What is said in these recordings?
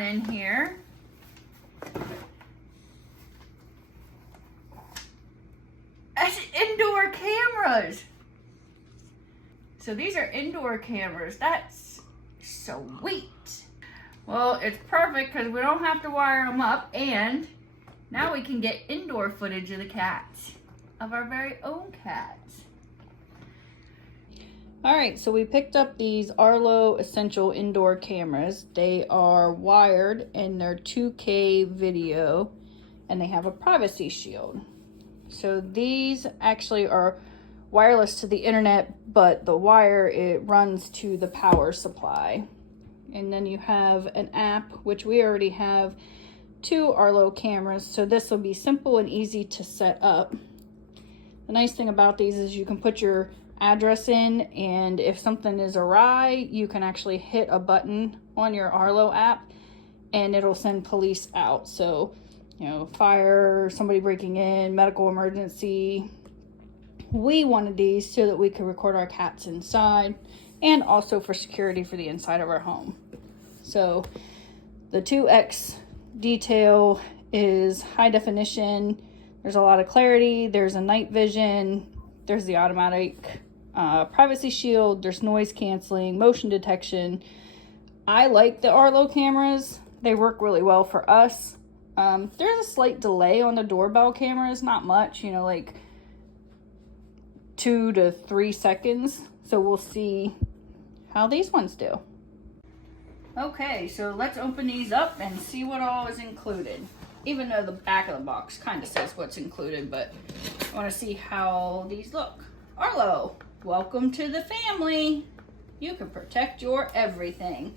on in here. That's indoor cameras. So these are indoor cameras. That's sweet. Well, it's perfect because we don't have to wire them up, and now we can get indoor footage of the cats, of our very own cats. All right, so we picked up these Arlo Essential indoor cameras. They are wired and they're 2K video, and they have a privacy shield. So these actually are wireless to the internet, but the wire, it runs to the power supply. And then you have an app, which we already have 2 Arlo cameras, so this will be simple and easy to set up. The nice thing about these is you can put your address in, and if something is awry, you can actually hit a button on your Arlo app and it'll send police out. So, you know, fire, somebody breaking in, medical emergency. We wanted these so that we could record our cats inside, and also for security for the inside of our home. So the 2X detail is high definition. There's a lot of clarity. There's a night vision. There's the automatic privacy shield. There's noise canceling, motion detection. I like the Arlo cameras. They work really well for us. There's a slight delay on the doorbell cameras, not much, you know, like 2 to 3 seconds. So we'll see how these ones do. Okay, so let's open these up and see what all is included. Even though the back of the box kind of says what's included, but I want to see how these look. Arlo, welcome to the family. You can protect your everything.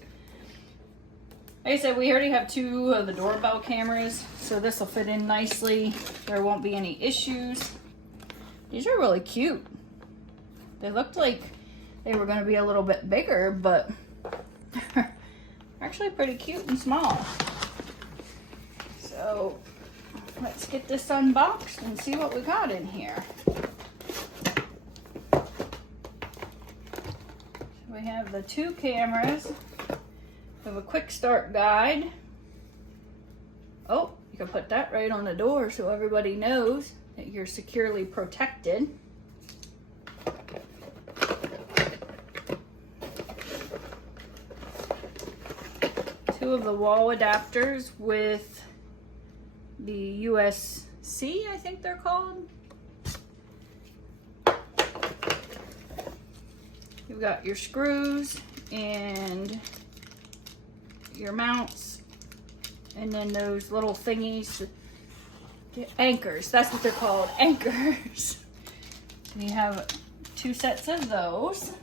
Like I said, we already have 2 of the doorbell cameras, so this will fit in nicely. There won't be any issues. These are really cute. They looked like they were going to be a little bit bigger, but they're actually pretty cute and small. So let's get this unboxed and see what we got in here. So we have the 2 cameras. We have a quick start guide. Oh, you can put that right on the door so everybody knows that you're securely protected. Two of the wall adapters with the USB-C, I think they're called. You've got your screws and your mounts, and then those little thingies, anchors, that's what they're called, anchors. So you have 2 sets of those.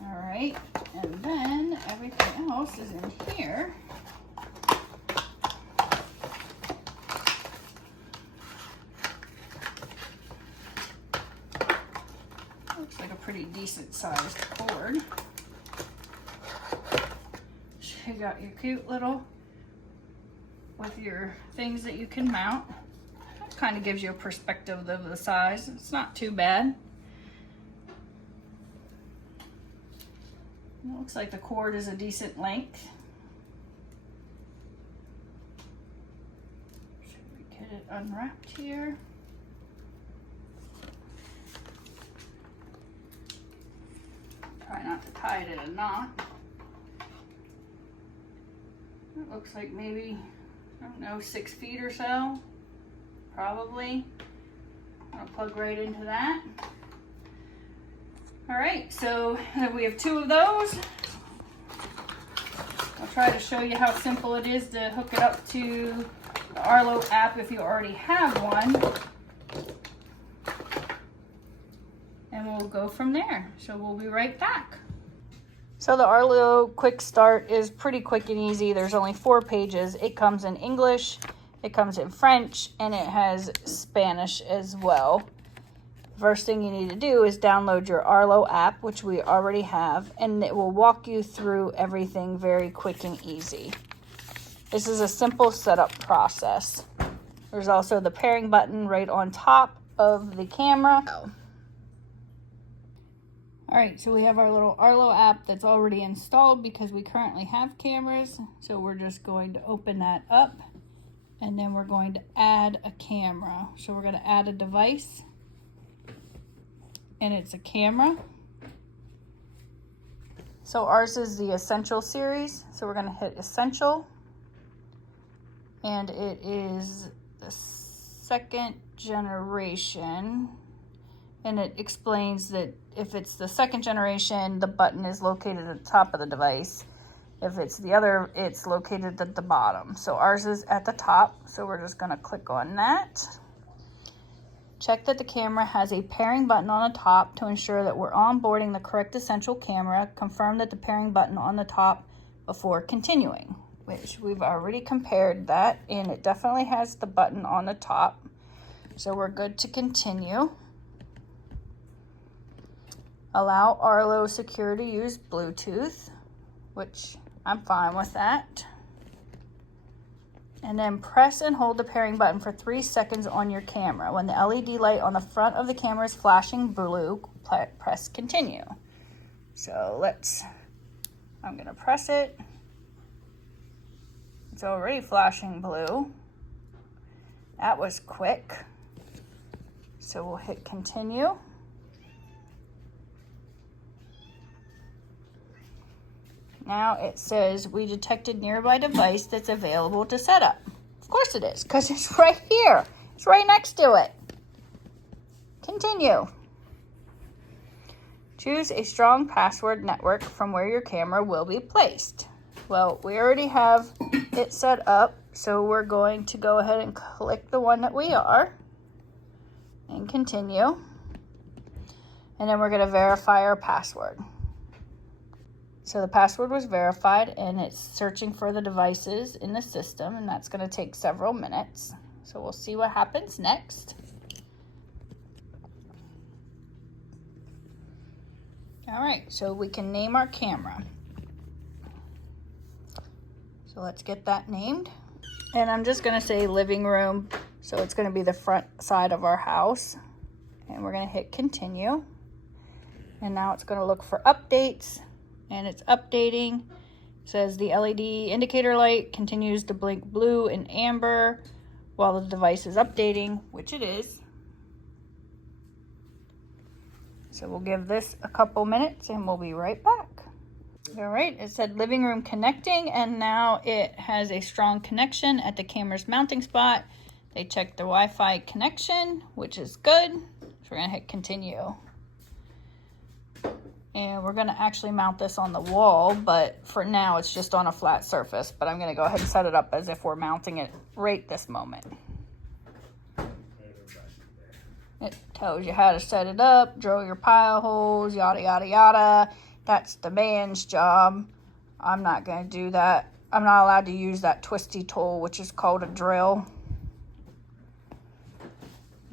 All right, and then everything else is in here. Looks like a pretty decent sized cord. You got your cute little, with your things that you can mount. That kind of gives you a perspective of the size. It's not too bad. It looks like the cord is a decent length. Should we get it unwrapped here? Try not to tie it in a knot. It looks like maybe, I don't know, 6 feet or so, probably. I'll plug right into that. All right, so we have 2 of those. I'll try to show you how simple it is to hook it up to the Arlo app if you already have one. And we'll go from there. So we'll be right back. So the Arlo Quick Start is pretty quick and easy. There's only 4 pages. It comes in English, it comes in French, and it has Spanish as well. First thing you need to do is download your Arlo app, which we already have, and it will walk you through everything very quick and easy. This is a simple setup process. There's also the pairing button right on top of the camera. All right, so we have our little Arlo app that's already installed because we currently have cameras. So we're just going to open that up, and then we're going to add a camera. So we're going to add a device, and it's a camera. So ours is the Essential series. So we're going to hit Essential, and it is the 2nd generation. And it explains that if it's the 2nd generation, the button is located at the top of the device. If it's the other, it's located at the bottom. So ours is at the top, so we're just gonna click on that. Check that the camera has a pairing button on the top to ensure that we're onboarding the correct Essential camera. Confirm that the pairing button on the top before continuing, which we've already compared that, and it definitely has the button on the top. So we're good to continue. Allow Arlo Secure to use Bluetooth, which I'm fine with that. And then press and hold the pairing button for 3 seconds on your camera. When the LED light on the front of the camera is flashing blue, press continue. So I'm gonna press it. It's already flashing blue. That was quick. So we'll hit continue. Now it says we detected nearby device that's available to set up. Of course it is, because it's right here. It's right next to it. Continue. Choose a strong password network from where your camera will be placed. Well, we already have it set up, so we're going to go ahead and click the one that we are and continue. And then we're going to verify our password. So the password was verified, and it's searching for the devices in the system, and that's going to take several minutes. So we'll see what happens next. All right, so we can name our camera. So let's get that named. And I'm just going to say living room, so it's going to be the front side of our house. And we're going to hit continue. And now it's going to look for updates. And it's updating. It says the LED indicator light continues to blink blue and amber while the device is updating, which it is. So we'll give this a couple minutes and we'll be right back. All right, it said living room connecting, and now it has a strong connection at the camera's mounting spot. They checked the Wi-Fi connection, which is good. So we're gonna hit continue. And we're gonna actually mount this on the wall, but for now it's just on a flat surface. But I'm gonna go ahead and set it up as if we're mounting it right this moment. It tells you how to set it up, drill your pile holes, yada, yada, yada. That's the man's job. I'm not gonna do that. I'm not allowed to use that twisty tool, which is called a drill.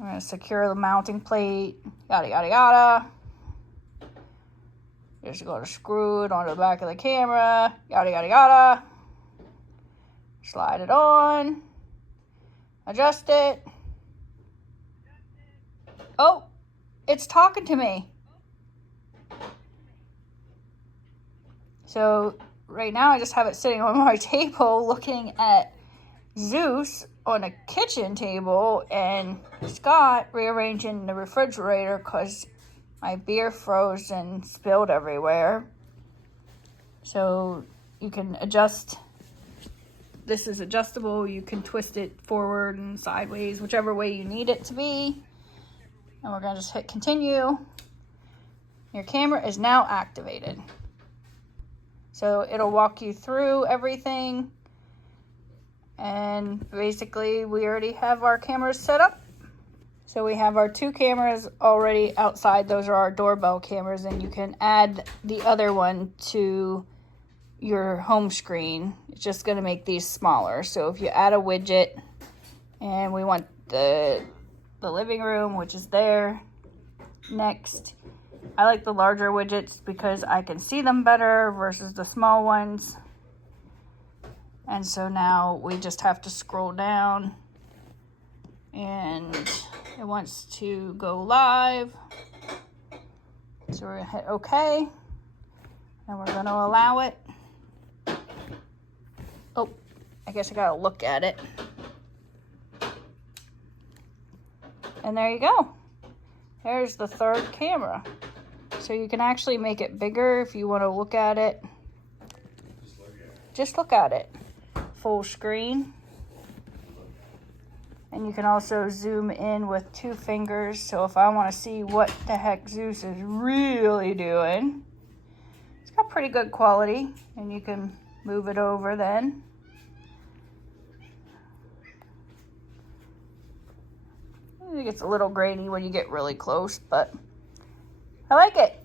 I'm gonna secure the mounting plate, yada, yada, yada. Just going to screw it onto the back of the camera, yada, yada, yada. Slide it on. Adjust it. Oh, it's talking to me. So right now I just have it sitting on my table looking at Zeus on a kitchen table and Scott rearranging the refrigerator because my beer froze and spilled everywhere. So you can adjust. This is adjustable. You can twist it forward and sideways, whichever way you need it to be. And we're going to just hit continue. Your camera is now activated. So it'll walk you through everything. And basically we already have our cameras set up. So we have our 2 cameras already outside. Those are our doorbell cameras, and you can add the other one to your home screen. It's just going to make these smaller. So if you add a widget, and we want the living room, which is there next. I like the larger widgets because I can see them better versus the small ones. And so now we just have to scroll down, and it wants to go live. So we're gonna hit OK, and we're gonna allow it. Oh, I guess I gotta look at it. And there you go. There's the third camera. So you can actually make it bigger if you want to look at it. Just look at it. Full screen. And you can also zoom in with 2 fingers. So if I want to see what the heck Zeus is really doing. It's got pretty good quality. And you can move it over then. It gets a little grainy when you get really close, but I like it.